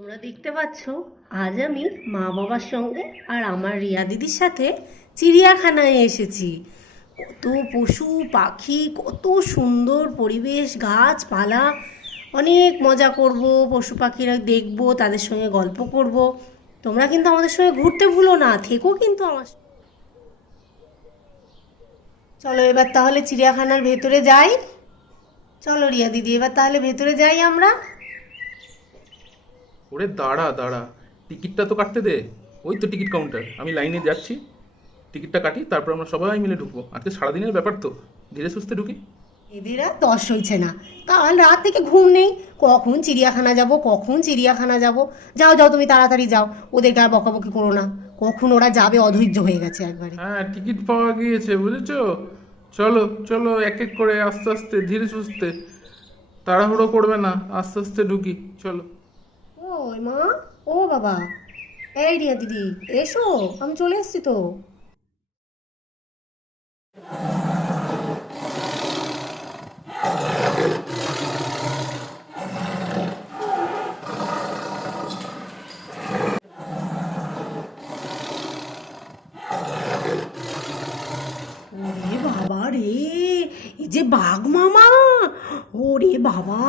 তোমরা দেখতে পাচ্ছ, আজ আমি মা বাবার সঙ্গে আর আমার রিয়া দিদির সাথে চিড়িয়াখানায় এসেছি। কত পশু পাখি, কত সুন্দর পরিবেশ, গাছপালা। অনেক মজা করব, পশু পাখিরা দেখবো, তাদের সঙ্গে গল্প করব। তোমরা কিন্তু আমাদের সঙ্গে ঘুরতে ভুলো না, থেকো কিন্তু আমার চলো এবার তাহলে চিড়িয়াখানার ভেতরে যাই। চলো রিয়া দিদি, এবার তাহলে ভেতরে যাই আমরা। ওরে দাঁড়া দাঁড়া, টিকিটটা তো কাটতে দে। ওই তো টিকিট কাউন্টার, আমি লাইনে যাচ্ছি। টিকিটটা কাটি, তারপর আমরা সবাই মিলে ঢুকবো। আজকে সারাদিনের ব্যাপার তো, ধীরে সুস্থে ঢুকি। এদের আর তর সইছে না, কাল রাত থেকে ঘুম নেই। কখন চিড়িয়াখানা যাব, কখন চিড়িয়াখানা যাব। যাও যাও, তুমি তাড়াতাড়ি যাও, ওদেরকে আর বকাবকি করো না। কখন ওরা যাবে, অধৈর্য হয়ে গেছে একবারে। হ্যাঁ, টিকিট পাওয়া গিয়েছে, বুঝেছো? চলো চলো, এক এক করে আস্তে আস্তে ধীরে সুস্থে, তাড়াহুড়ো করবে না, আস্তে আস্তে ঢুকি, চলো। ওই মা, ও বাবা, এই রিয়া দিদি, এসো, আমি চলে এসেছি তো। ওরে বাবা রে, এই যে বাঘ মামা! ওরে বাবা,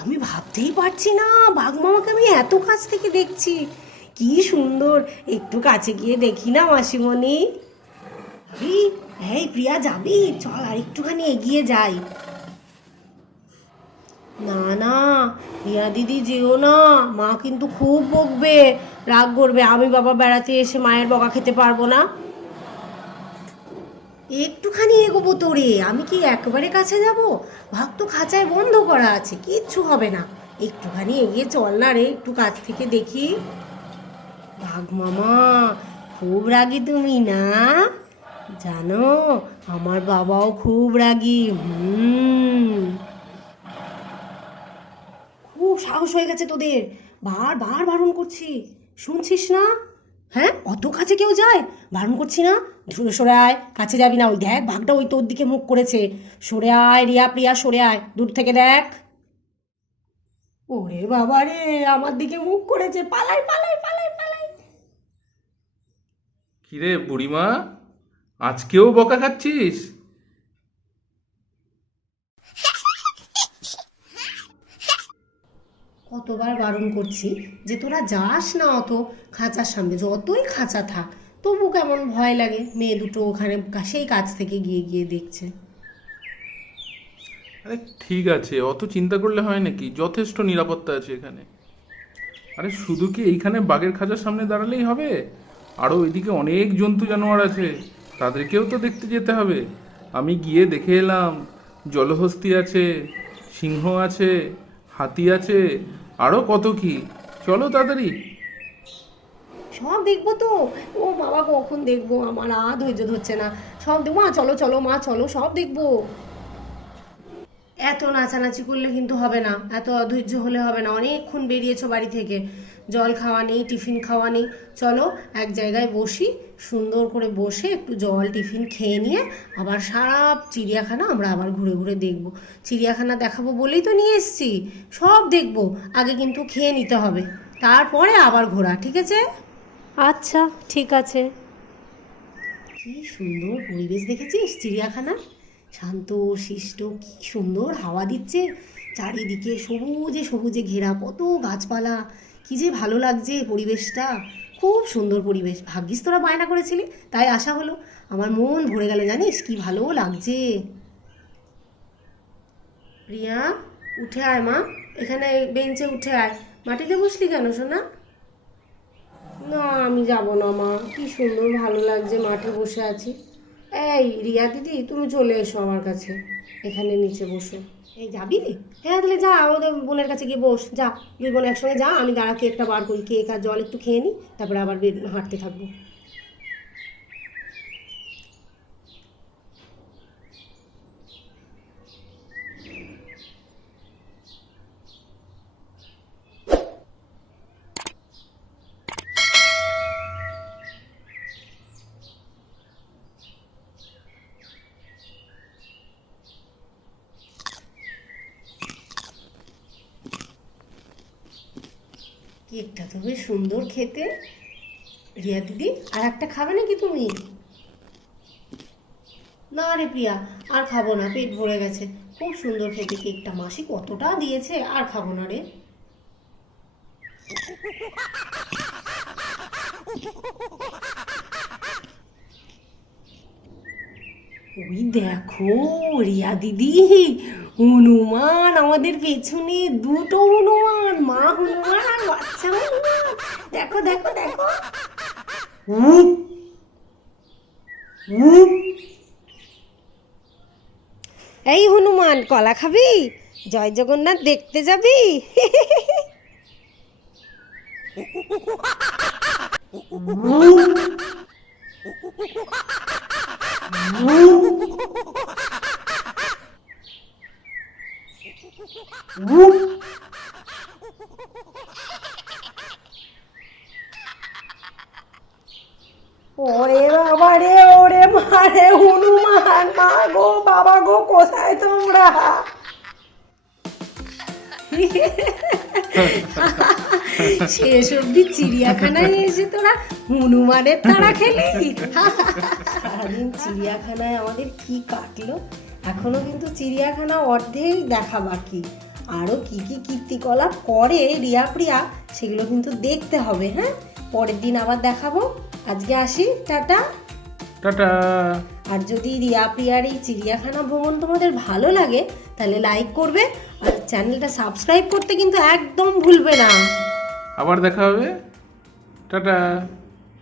আমি ভাবতেই পারছি না বাঘ মামাকে আমি এত কাছ থেকে দেখছি। কি সুন্দর! একটু কাছে গিয়ে দেখি না মাসিমণি? এই, এই প্রিয়া, যাবি? চল আর একটুখানি এগিয়ে যাই। না না, রিয়া দিদি যেও না, মা কিন্তু খুব বকবে, রাগ করবে। আমি বাবা বেড়াতে এসে মায়ের বকা খেতে পারবো না। একটুখানি এগোবো তো রে, আমি কি একবারে কাছে যাব? ভাগ তো খাঁচায় বন্ধ করা আছে, কিচ্ছু হবে না। একটুখানি এগিয়ে চল না রে, একটু কাছ থেকে দেখি। বাঘ মামা, খুব রাগী তুমি না? জানো, আমার বাবাও খুব রাগী। খুব সাহস হয়ে গেছে তোদের, বারবার বারণ করছি, শুনছিস না? হ্যাঁ, অত কাছে কেউ যায়? বারণ করছি না? সরে সরে আয়, কাছে যাবি না। ওই দেখ, বাঘটা ওই তোর দিকে মুখ করেছে। সরে আয় রিয়া, প্রিয়া সরে আয়, দূর থেকে দেখ। ওরে বাবা রে, আমার দিকে মুখ করেছে, পালাই পালাই পালাই পালাই। কিরে বুড়িমা, আজকেও বকা খাচ্ছিস? কতবার বারণ করছি যে তোরা যাস না অত খাঁচার সামনে, যতই খাঁচা থাক তবু কেমন ভয় লাগে। মেয়ে দুটো ওখানে সেই কাছ থেকে গিয়ে গিয়ে দেখছে। আরে ঠিক আছে, অত চিন্তা করলে হয় নাকি? যথেষ্ট নিরাপত্তা আছে এখানে। আরে শুধু কি এইখানে বাঘের খাঁচার সামনে দাঁড়ালেই হবে? আরও এদিকে অনেক জন্তু জানোয়ার আছে, তাদেরকেও তো দেখতে যেতে হবে। আমি গিয়ে দেখে এলাম, জলহস্তী আছে, সিংহ আছে, হাতি আছে, আরও কত কি। চলো তাড়াতাড়ি। সব দেখবো তো। ও বাবা, কখন দেখবো, আমার আর ধৈর্য ধরছে না। সব দেখবো, মা চলো চলো, মা চলো, সব দেখবো। এত নাচানাচি করলে কিন্তু হবে না, এত অধৈর্য হলে হবে না। অনেকক্ষণ বেরিয়েছো বাড়ি থেকে, জল খাওয়া নেই, টিফিন খাওয়া নেই। চলো এক জায়গায় বসি, সুন্দর করে বসে একটু জল টিফিন খেয়ে নিয়ে আবার সারা চিড়িয়াখানা আমরা আবার ঘুরে ঘুরে দেখবো। চিড়িয়াখানা দেখাবো বলেই তো নিয়ে এসছি, সব দেখবো। আগে কিন্তু খেয়ে নিতে হবে, তারপরে আবার ঘোরা, ঠিক আছে? আচ্ছা, ঠিক আছে। কি সুন্দর পরিবেশ দেখেছিস চিড়িয়াখানা? শান্ত শিষ্ট, কি সুন্দর হাওয়া দিচ্ছে। চারিদিকে সবুজে সবুজে ঘেরা, কত গাছপালা। কি যে ভালো লাগছে পরিবেশটা, খুব সুন্দর পরিবেশ। ভাগ্যিস তোরা বায়না করেছিলি, তাই আসা হলো। আমার মন ভরে গেল, জানিস কি ভালো লাগছে। রিয়া, উঠে আয় মা, এখানে বেঞ্চে উঠে আয়। মাটিতে বসলি কেন সোনা? না, আমি যাব না মা, কি সুন্দর ভালো লাগছে, মাঠে বসে আছি। এই রিয়া দিদি, তুমি চলে এসো আমার কাছে, এখানে নিচে বসো। এই যাবি? হ্যাঁ তাহলে যা, ওদের বোনের কাছে গিয়ে বস, যা। দুই বোন একসঙ্গে যা, আমি দাঁড়া কেকটা বার করি, কেক আর জল একটু খেয়ে নিই, তারপরে আবার হাঁটতে থাকবো। কেকটা তো বেশ সুন্দর খেতে। রিয়া দিদি আর একটা খাবে নাকি তুমি? না রে প্রিয়া, আর খাবো না, পেট ভরে গেছে। খুব সুন্দর খেতে কেকটা, মাসি কতটা দিয়েছে, আর খাবো না রে। ওই দেখো রিয়া দিদি, হনুমান আমাদের পেছনে, দুটো হনুমান, মা হনুমান আর বাচ্চা হনুমান। দেখো দেখো দেখো। উপ, উপ। এই হনুমান, কলা খাবি? জয় জগন্নাথ দেখতে যাবি? ওরে বাবা রে, ওরে মারে হনুমান, মা গো বাবা গো, কোথায় তোমরা? শেষ অব্দি চিড়িয়াখানায় এসে তোরা হনুমানের তাড়া খেলি। সারাদিন চিড়িয়াখানায় আমাদের কি কাটলো। এখনো কিন্তু চিড়িয়াখানা অর্ধেক দেখা বাকি। আরো কি কি কীর্তিকলাপ করে রিয়া প্রিয়া, সেগুলো কিন্তু দেখতে হবে। হ্যাঁ, পরের দিন আবার দেখাবো। আজকে আসি, টাটা টাটা। আর যদি রিয়া প্রিয়ার এই চিড়িয়াখানা ভ্রমণ তোমাদের ভালো লাগে, তাহলে লাইক করবে আর চ্যানেলটা সাবস্ক্রাইব করতে কিন্তু একদম ভুলবে না। আবার দেখা হবে। টাটা।